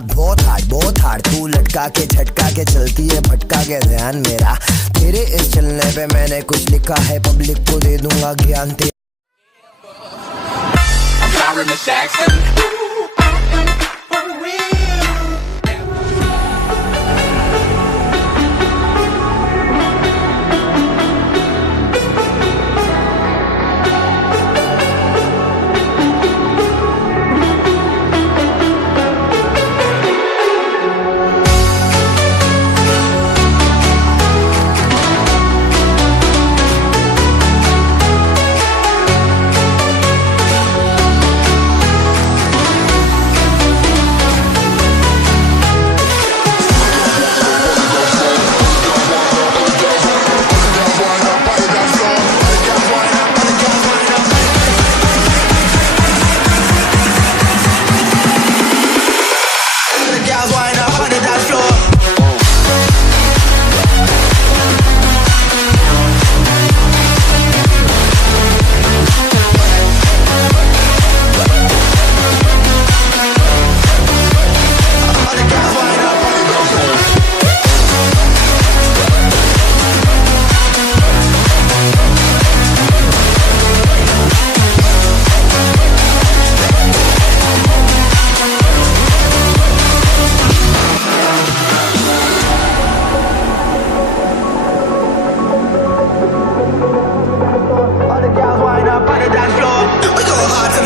बहुत हार्ड तू लटका के झटका के चलती है भटका के ध्यान मेरा तेरे इस चलने पे मैंने कुछ लिखा है पब्लिक को दे दूंगा ज्ञान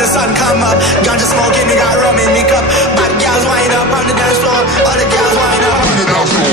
sun come up, ganja smoking, we got rum in me cup. Bad girls wind up on the dance floor, all the girls wind up on the dance floor.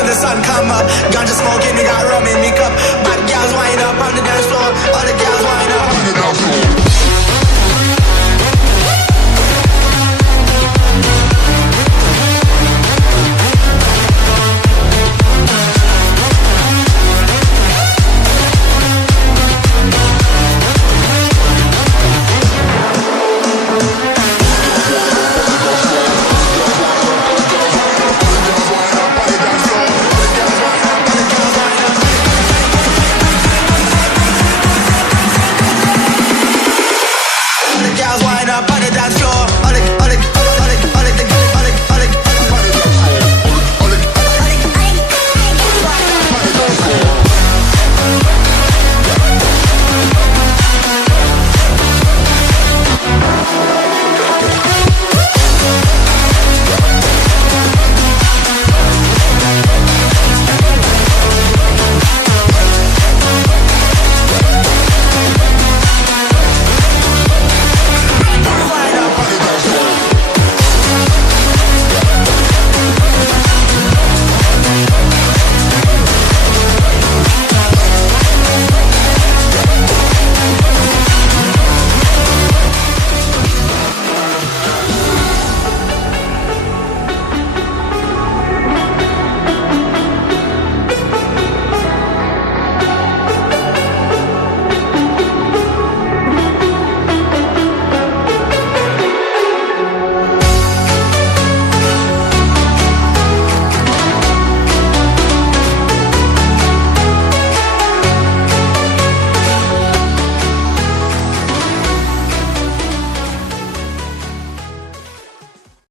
The sun come up, ganja smoking, we got rum in me cup. Bad girls wind up on the dance floor, all the girls wind up on the dance floor.